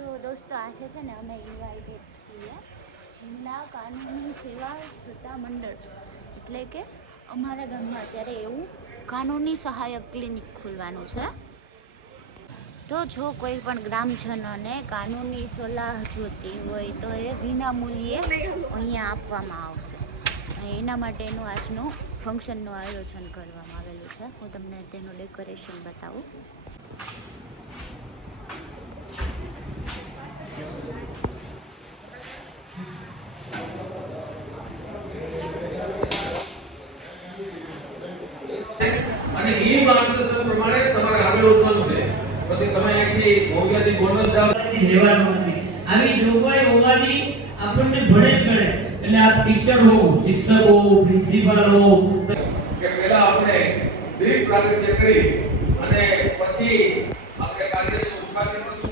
તો દોસ્તો આજે છે ને અમે ઇન્વાઇટેડ છીએ જિલ્લા કાનૂની સેવા સત્તા મંડળ, એટલે કે અમારા ગામમાં અત્યારે એવું કાનૂની સહાયક ક્લિનિક ખોલવાનું છે. તો જો કોઈ પણ ગ્રામજનોને કાનૂની સલાહ જોતી હોય તો એ વિનામૂલ્યે અહીંયા આપવામાં આવશે. અને એના માટેનું આજનું ફંક્શનનું આયોજન કરવામાં આવેલું છે. હું તમને તેનું ડેકોરેશન બતાવું. અને એ માર્ગદર્શન પ્રમાણે તમારે આગળ વધવાનું છે. પછી તમે અહીંથી મોગિયાથી ગોંડલ જાવ લેવાનું નથી. આવી જોગવાઈ હોવાની આપણને ભળે જ ગળે. એટલે આપ ટીચર હો, શિક્ષક હો, પ્રિન્સિપાલ હો કે પહેલા આપણે દીપ પ્રાગટ્ય કરી અને પછી આપણે કાર્યનું ઉદ્ઘાટન કરશું.